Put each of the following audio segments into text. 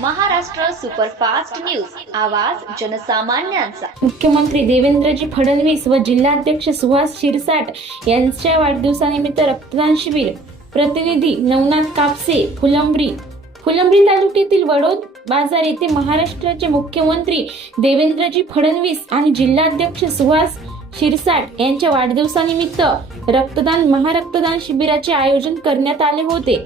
Maharashtra superfast news. आवाज जनसामान्यांचा. मुख्यमंत्री देवेंद्रजी फडणवीस व जिल्हाध्यक्ष सुहास शिरसाट यांच्या वाढदिवसानिमित्त रक्तदान शिबिर. प्रतिनिधी नवनाथ कापसे फुलंब्री. फुलंब्री तालुक्यातील वडोद बाजार येथे महाराष्ट्राचे मुख्यमंत्री देवेंद्रजी फडणवीस आणि जिल्हाध्यक्ष सुहास शिरसाट यांच्या वाढदिवसानिमित्त रक्तदान महारक्तदान शिबिराचे आयोजन करण्यात आले होते.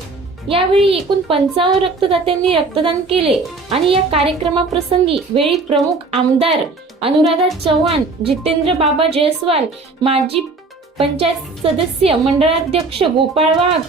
यावेळी एकूण पंचावन्न रक्तदात्यांनी रक्तदान केले. आणि या कार्यक्रमाप्रसंगी वेळी प्रमुख आमदार अनुराधा चव्हाण जितेंद्र बाबा जयस्वाल माजी पंचायत सदस्य मंडळाध्यक्ष गोपाळ वाघ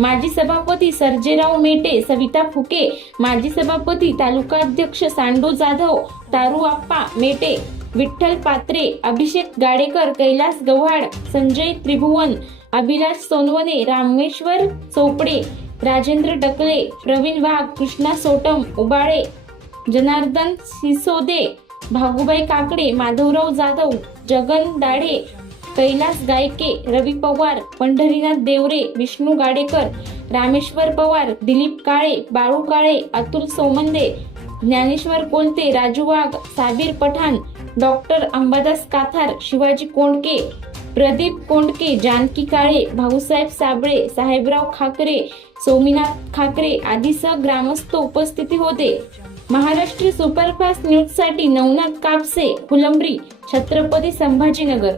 माजी सभापती सर्जेराव मेटे सविता फुके माजी सभापती तालुका अध्यक्ष सांडू जाधव तारू आप्पा मेटे विठ्ठल पात्रे अभिषेक गाडेकर कैलास गव्हाड संजय त्रिभुवन अभिलाष सोनवणे रामेश्वर चोपडे राजेंद्र डकले प्रवीण वाघ कृष्णा सोटम उबाळे जनार्दन सिसोदे भागुबाई काकडे माधवराव जाधव जगन दाढे कैलास गायके रवी पवार पंढरीनाथ देवरे विष्णू गाडेकर रामेश्वर पवार दिलीप काळे बाळू काळे अतुल सोमंदे ज्ञानेश्वर कोलते राजू वाघ साबीर पठाण डॉक्टर अंबादास काथार शिवाजी कोंडके प्रदीप कोंडके जानकी काळे भाऊसाहेब साबळे साहेबराव खाकरे सोमीनाथ खाकरे आदीसह ग्रामस्थ उपस्थिती होते. महाराष्ट्र सुपरफास्ट न्यूजसाठी नवनाथ कापसे फुलंब्री छत्रपती संभाजीनगर.